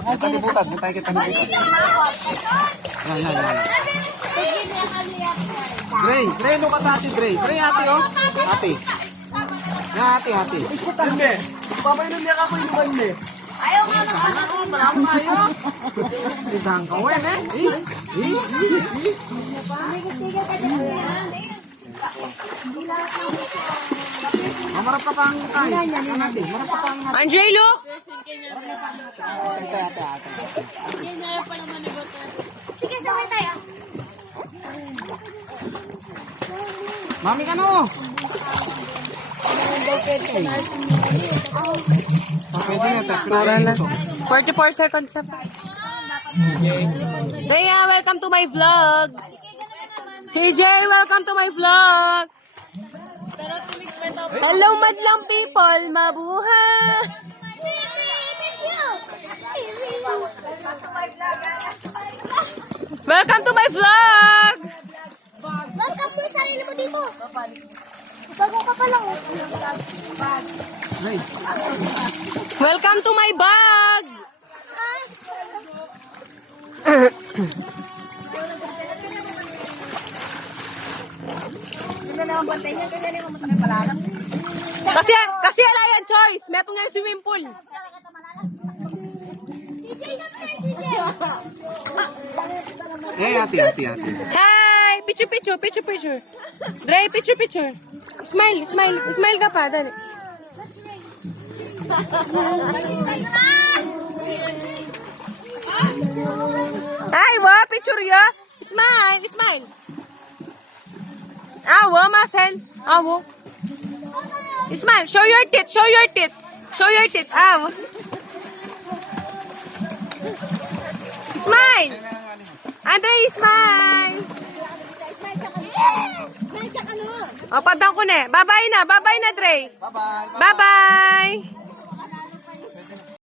Kita di butas, kita di butas. Yan. Dre, no kata ate, Dre. Dre, ate, oh. Ate. Yan, ate. Ikutan me. Papainom niya ako inuman me. Ayaw nga na. Malamang kayo. Tidang kawin, eh. Marap ka pang kain. Marap ka pang... Andre, look! Ate. Sige, sabay tayo. Mami ka no? Pwede na, Sura na. 44 seconds na pa. Rhea, welcome to my vlog. CJ, welcome to my vlog. Hello, madlang people. Mabuhay. Welcome to my vlog. Welcome mo yung sarili mo dito. Bago ka pa lang. Welcome to my bag. Kasi ala yan, choice. Meto nga yung swimming pool. CJ na pa CJ. ate. Hi! Picture. Dre, picture. Smile ka pa. Dali. Ay, picture ya. Smile. Awo, Marcel. Awo. Smile. Show your teeth. Awo. Smile. Andre, smile. O, padang ko na. Bye-bye na, Dre. Bye-bye. Bye-bye.